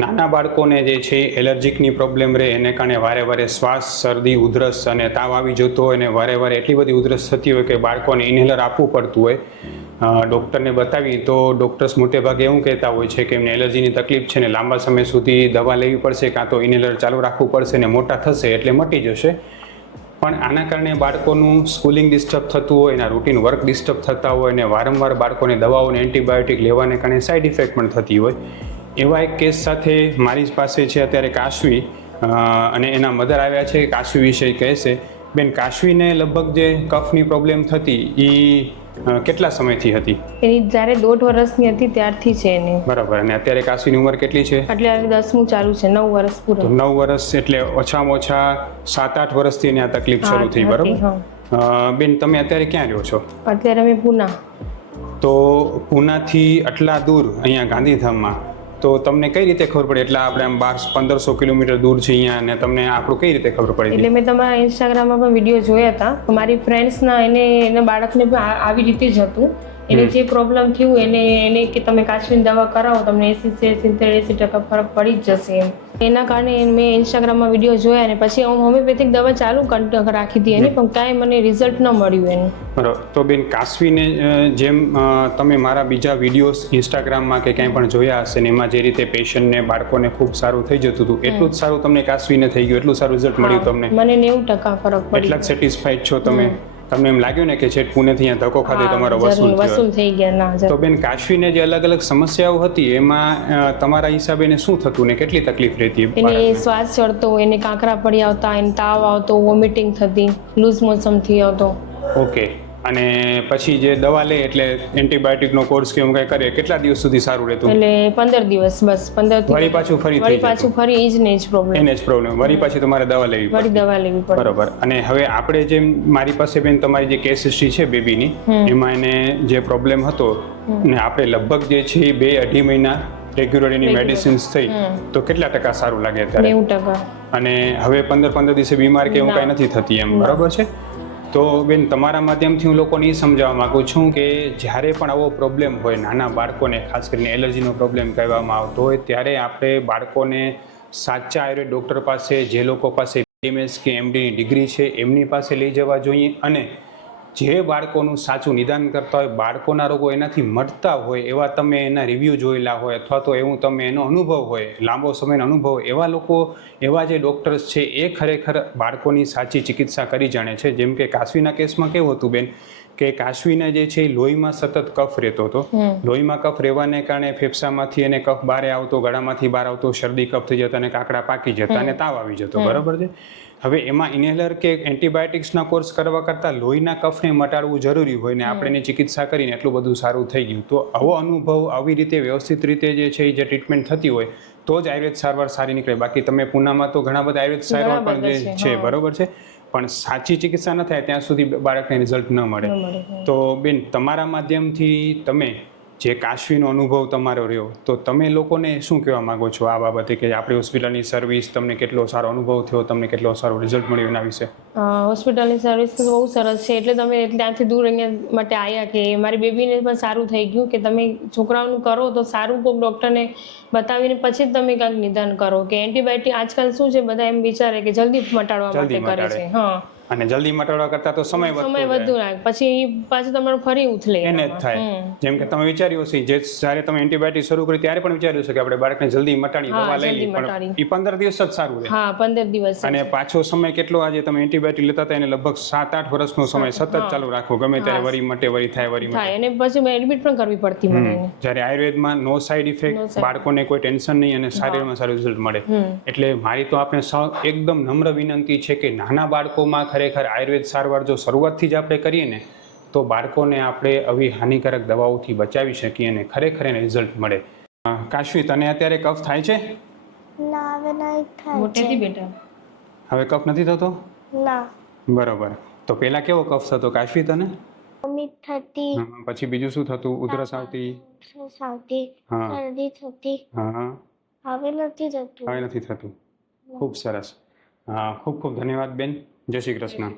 નાના બાળકોને જે છે એલર્જીકની પ્રોબ્લેમ રહે, એને કારણે વારે વારે શ્વાસ, શરદી, ઉધરસ અને તાવ આવી જતો હોય અને વારે વારે એટલી બધી ઉધરસ થતી હોય કે બાળકોને ઇન્હેલર આપવું પડતું હોય. ડૉક્ટરને બતાવી તો ડૉક્ટર્સ મોટે ભાગે એવું કહેતા હોય છે કે એમને એલર્જીની તકલીફ છે ને લાંબા સમય સુધી દવા લેવી પડશે, કાં તો ઇન્હેલર ચાલુ રાખવું પડશે ને મોટા થશે એટલે મટી જશે. પણ આના કારણે બાળકોનું સ્કૂલિંગ ડિસ્ટર્બ થતું હોય, એના રૂટીન વર્ક ડિસ્ટર્બ થતા હોય અને વારંવાર બાળકોને દવાઓને એન્ટીબાયોટિક લેવાને કારણે સાઇડ ઇફેક્ટ પણ થતી હોય. એવા એક કેસ સાથે મારી પાસે છે અત્યારે કાશવી અને એના મધર આવ્યા છે કાશવી વિશે કહેશે. બેન કાશવીને લગભગ જે કફની પ્રોબ્લેમ થતી એ કેટલા સમયથી હતી? એની જ્યારે દોઢ વર્ષની હતી ત્યારથી છે એને. બરાબર અને અત્યારે કાશવીની ઉંમર કેટલી છે? એટલે હવે દસમું ચાલુ છે નવ વર્ષ તો પૂરું નવ વર્ષ એટલે ઓછામાં ઓછા સાત આઠ વર્ષથી એની આ તકલીફ શરૂ થઈ બરાબર? બેન તમે અત્યારે ક્યાં રહ્યો છો? અત્યારે અમે પૂના. તો પૂનાથી આટલા દૂર અહીંયા ગાંધીધામમાં તો તમને કઈ રીતે ખબર પડી? એટલે આપણે આમ બાર પંદરસો કિલોમીટર દૂર છે અહીંયા અને તમને આપણું કઈ રીતે ખબર પડી એટલે મેં તમારા ઇન્સ્ટાગ્રામમાં પણ વીડિયો જોયા હતા. મારી ફ્રેન્ડ્સના એને એના બાળકને પણ આવી રીતે જ હતું. એને જે પ્રોબ્લેમ થયું એને એને કે તમે કાશ્મીર દવા કરાવો તમને એસી સિત્તેર એસી ટકા ફરક પડી જ જશે એમ. એના કારણે મેં ઇન્સ્ટાગ્રામમાં વીડિયો જોયા અને પછી હું હોમિયોપેથિક દવા ચાલુ રાખી હતી એની પણ કાંઈ મને રિઝલ્ટ ન મળ્યું એનું. બરાબર. તો બેન કાશવીને જેમ તમે મારા બીજા વિડીયોઝ ઇન્સ્ટાગ્રામમાં કે ક્યાંય પણ જોયા હશે ને એમાં જે રીતે પેશન્ટને બાળકોને ખૂબ સારું થઈ જતું હતું એટલું જ સારું તમને કાશવીને થઈ ગયું એટલું સારું રિઝલ્ટ મળ્યું તમને? મને નેવું ટકા ફરક એટલા સેટિસ્ફાઈડ છો તમે? તમને એમ લાગ્યું ને કે છેક પુણેથી અહીંયા ધક્કો ખાતે તમારો વસૂલ વસૂલ થઈ ગયા ના તો બેન કાશ્વીને જે અલગ અલગ સમસ્યાઓ હતી એમાં તમારા હિસાબે એને શું થતું ને કેટલી તકલીફ રહેતી એને? શ્વાસ ચડતો એને કાંકરા પડી આવતા એને તાવ આવતો વોમિટિંગ થતી લૂઝ મોસમ થઈ આવતો. ઓકે. અને પછી જે દવા લે એટલે એન્ટીબાયોટિકનો કોર્સ કે એવું કંઈ કરે કેટલા દિવસ સુધી સારું રહેતું? એટલે પંદર દિવસ બસ પંદર વળી પાછું ફરી વળી પાછું ફરી એ જ ને જ પ્રોબ્લેમ એને જ પ્રોબ્લેમ વળી પાછી તમારે દવા લેવી વળી દવા લેવી પડે. બરોબર. અને હવે આપણે જેમ મારી પાસે બેન તમારી જે કેસ હિસ્ટ્રી છે બેબીની એમાં એને જે પ્રોબ્લેમ હતો ને આપણે લગભગ જે છે બે અઢી મહિના રેગ્યુલર એની મેડિસિન્સ થઈ તો કેટલા ટકા સારું લાગે અત્યારે? નેવું ટકા. અને હવે પંદર પંદર દિવસે બીમાર કે એવું કાંઈ નથી થતી એમ બરાબર છે? તો બેન, તમારા માધ્યમથી હું લોકોને એ સમજાવવા માગું છું કે જ્યારે પણ આવો પ્રોબ્લેમ હોય નાના બાળકોને, ખાસ કરીને એલર્જીનો પ્રોબ્લેમ કહેવામાં આવતો હોય, ત્યારે આપણે બાળકોને સાચા આયુર્વેદ ડૉક્ટર પાસે, જે લોકો પાસે બીએમએસ કે એમડીની ડિગ્રી છે, એમની પાસે લઈ જવા જોઈએ અને જે બાળકોનું સાચું નિદાન કરતા હોય, બાળકોના રોગો એનાથી મટતા હોય, એવા તમે એના રિવ્યૂ જોયેલા હોય, અથવા તો એવું તમે એનો અનુભવ હોય, લાંબો સમયનો અનુભવ, એવા લોકો, એવા જે ડૉક્ટર્સ છે, એ ખરેખર બાળકોની સાચી ચિકિત્સા કરી જાણે છે. જેમ કે કાશવીના કેસમાં કેવું હતું બેન? કે કાશવીને જે છે લોહીમાં સતત કફ રહેતો હતો. લોહીમાં કફ રહેવાને કારણે ફેફસામાંથી એને કફ બહાર આવતો ગળામાંથી બહાર આવતો શરદી કફ થઈ જતા અને કાકડા પાકી જતા અને તાવ આવી જતો. બરાબર છે? હવે એમાં ઇન્હેલર કે એન્ટીબાયોટિક્સના કોર્સ કરવા કરતાં લોહીના કફને મટાડવું જરૂરી હોય ને આપણે એની ચિકિત્સા કરીને એટલું બધું સારું થઈ ગયું. તો આવો અનુભવ આવી રીતે વ્યવસ્થિત રીતે જે છે એ જે ટ્રીટમેન્ટ થતી હોય તો જ આયુર્વેદ સારવાર સારી નીકળે. બાકી તમે પૂનામાં તો ઘણા બધા આયુર્વેદ સારવાર પણ જે છે બરોબર છે? પણ સાચી ચિકિત્સા ન થાય ત્યાં સુધી બાળકને રિઝલ્ટ ન મળે. તો બેન તમારા માધ્યમથી તમે જે કાશ્વીનો અનુભવ તમારો રહ્યો તો તમે લોકોને શું કહેવા માગો છો આ બાબતે કે આપણી હોસ્પિટલની સર્વિસ તમને કેટલો સારો અનુભવ થયો તમને કેટલો સારો રિઝલ્ટ મળ્યું એના વિશે? હોસ્પિટલની સર્વિસ બહુ સરસ છે. એટલે તમે ત્યાંથી દૂર અહીંયા માટે આવ્યા કે મારી બેબીને પણ સારું થઈ ગયું કે તમે છોકરાઓનું કરો તો સારું કોઈક ડૉક્ટરને બતાવીને પછી જ તમે કાંઈક નિદાન કરો. કે એન્ટીબાયોટિક આજકાલ શું છે બધા એમ વિચારે કે જલ્દી મટાડવા માટે કરે છે. હા. અને જલ્દી મટાડવા કરતા તો સમય સમય વધુ લાગે પછી પાછું તમારું ફરી ઉથલે એને જ થાય. જેમ કે તમે વિચાર્યું હશે જે જ્યારે તમે એન્ટીબાયોટિક શરૂ કરી ત્યારે પણ વિચાર્યું છે કે આપણે બાળકને જલ્દી મટાડી દવા લઈ લઈએ પણ એ પંદર દિવસ જ સારું રહે. હા પંદર દિવસ અને પાછો સમય કેટલો આજે તમે એન્ટીબાયોટિક લેતા હતા એને લગભગ સાત આઠ વર્ષનો સમય સતત ચાલુ રાખો ગમે ત્યારે વરી મટે વરી થાય વરી થાય. અને પછી એડમિટ પણ કરવી પડતી મને જ્યારે આયુર્વેદમાં નો સાઈડ ઇફેક્ટ બાળકોને કોઈ ટેન્શન નહીં અને શારીરમાં સારું રિઝલ્ટ મળે. એટલે મારી તો આપણે એકદમ નમ્ર વિનંતી છે કે નાના બાળકોમાં ખરેખર આયુર્વેદ સારવાર જો શરૂઆતથી જ આપણે કરીએ ને તો બાળકોને આપણે આવી હાનિકારક દવાઓથી બચાવી શકીએ અને ખરેખર એને રિઝલ્ટ મળે. કાશ્વી કાશવી તને અત્યારે કફ થાય છે? ના હવે નહીં થાય મોટેથી બેટા હવે કફ નથી થતો? ના. બરોબર. તો પહેલા કેવો કફ થતો? કાશ્વી તને વોમિટ થતી. પછી બીજું શું થતું? ઉધરસ આવતી? હા. શરદી થતી. હા. હવે નથી થતું હવે નથી થતું. ખૂબ સરસ. ખૂબ ખૂબ ધન્યવાદ બેન. જય શ્રી કૃષ્ણ.